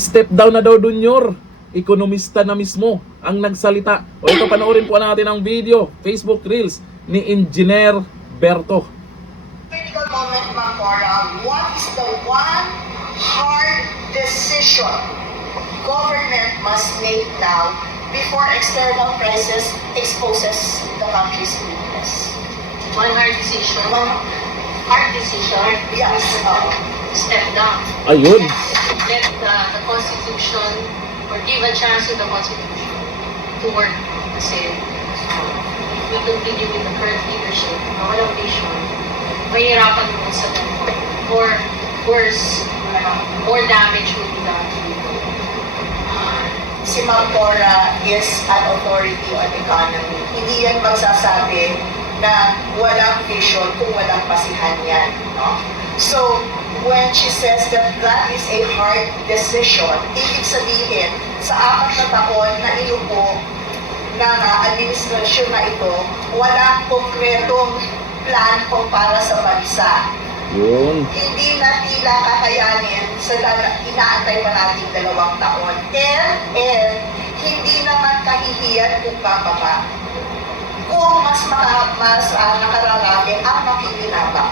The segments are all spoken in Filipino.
Step down na daw, Junior. Ekonomista na mismo ang nagsalita. O ito, panoorin po natin ang video, Facebook Reels ni Engineer Berto. Critical moment, Ma'am Cora. What is the one hard decision government must make now before external crisis exposes the country's weakness? One hard decision. One Hard decision. yes. Step down. Ayun. Let the Constitution, or give a chance to the Constitution to work. Kasi we continue with the current leadership na walang vision, mahirapan mo sa tempo. Or worse, more damage will be done to people. Si Ma'am Cora is an authority on economy. Hindi yan magsasabi na walang vision kung walang pasihan yan. No? So, when she says that that is a hard decision, ibig sabihin, sa 4 na taon na inupo ng administrasyon na ito, walang konkretong plan para sa bansa. Yun. Hindi na tila kakayanin sa inaantay pa natin 2 taon. And hindi naman kahihiyan kung bababa. Kung mas nakararami ang makikinabang.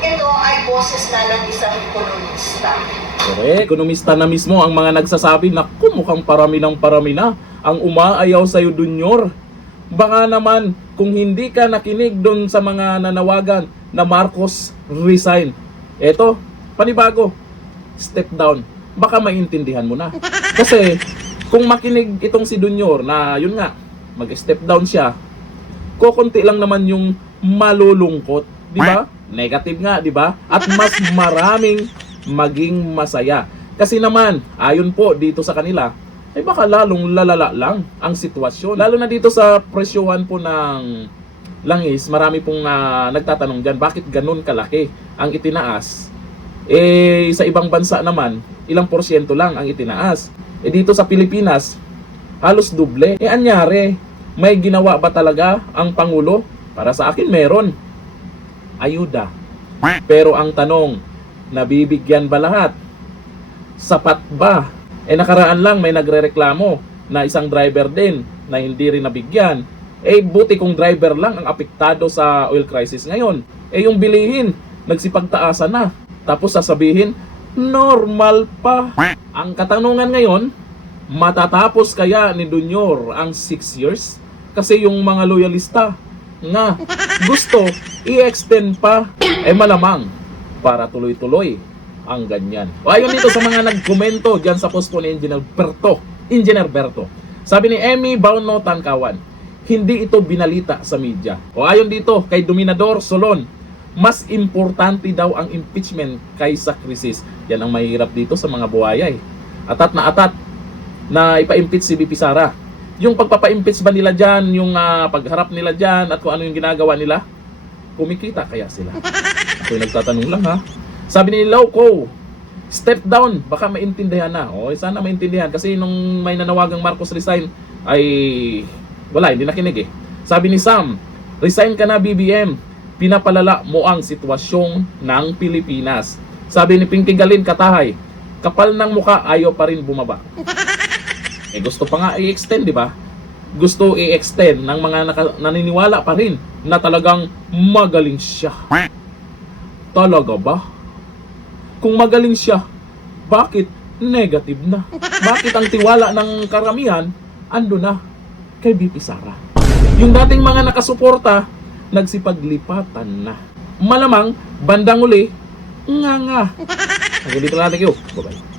Ito ay boses na lang isang ekonomista. Correct. Ekonomista na mismo ang mga nagsasabi na mukhang parami ng parami na ang umaayaw sa'yo, Junior. Baka naman kung hindi ka nakinig doon sa mga nanawagan na Marcos resign. Eto, panibago. Step down. Baka maintindihan mo na. Kasi kung makinig itong si Junior na yun nga, mag-step down siya, kukunti lang naman yung malulungkot, di ba? Negative nga, di ba? At mas maraming maging masaya. Kasi naman, ayon po dito sa kanila, ay baka lalong lalala lang ang sitwasyon. Lalo na dito sa presyohan po ng langis, marami pong nagtatanong dyan, bakit ganun kalaki ang itinaas? Eh, sa ibang bansa naman, ilang porsyento lang ang itinaas. Eh, dito sa Pilipinas, halos doble. Eh, anyari, may ginawa ba talaga ang Pangulo? Para sa akin, meron. Ayuda. Pero ang tanong, nabibigyan ba lahat? Sapat ba? Eh, nakaraan lang may nagrereklamo na isang driver din na hindi rin nabigyan. Eh, buti kung driver lang ang apektado sa oil crisis ngayon. Eh, yung bilihin, nagsipagtaasan na. Tapos sasabihin, normal pa. Ang katanungan ngayon, matatapos kaya ni Junior ang 6 years? Kasi yung mga loyalista nga gusto i-extend pa, eh malamang para tuloy-tuloy ang ganyan. O ayon dito sa mga nagkomento dyan sa post ko ni Engineer Berto. Sabi ni Emmy Bauno Tangkawan, hindi ito binalita sa media. O ayon dito kay Dominador Solon, mas importante daw ang impeachment kaysa krisis. Yan ang mahirap dito sa mga buhaya eh. Atat na ipa-impeach si BP Sara. Yung pagpapa-impeach ba nila dyan, yung pagharap nila dyan, at kung ano yung ginagawa nila, kumikita kaya sila? Ako'y nagtatanong lang ha. Sabi ni Lauco, step down, baka maintindihan na. O, sana maintindihan. Kasi nung may nanawagang Marcos resign, ay wala, hindi nakinig eh. Sabi ni Sam, resign ka na BBM, pinapalala mo ang sitwasyon ng Pilipinas. Sabi ni Pinky Galin Katahay, kapal ng muka, ayaw pa rin bumaba. Eh gusto pa nga i-extend, di ba? Gusto i-extend ng mga naniniwala pa rin na talagang magaling siya. Talaga ba? Kung magaling siya, bakit negative na? Bakit ang tiwala ng karamihan ando na kay BP Sara? Yung dating mga nakasuporta, nagsipaglipatan na. Malamang, bandang uli, nga. Hanggang dito natin kayo. Bye-bye.